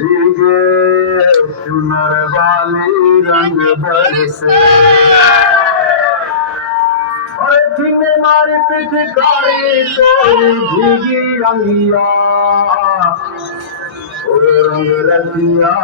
भीगे चुनर वाली रंग बरसे और धीमे मारी पिचकारी कोई भीगी अंगिया और रंग रसिया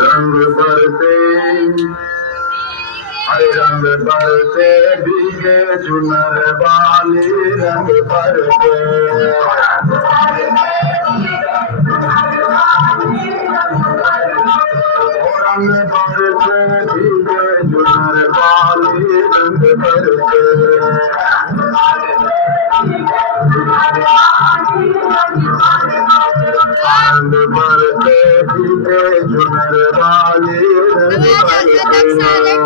रंग बरसे हरे रंग बरसे भीगे चुनर वाली रंग बरसे रंग बरसे भीगे चुनर वाली रंग बरसे रंग बरसे भीगे चुनर वाली रंग बरसे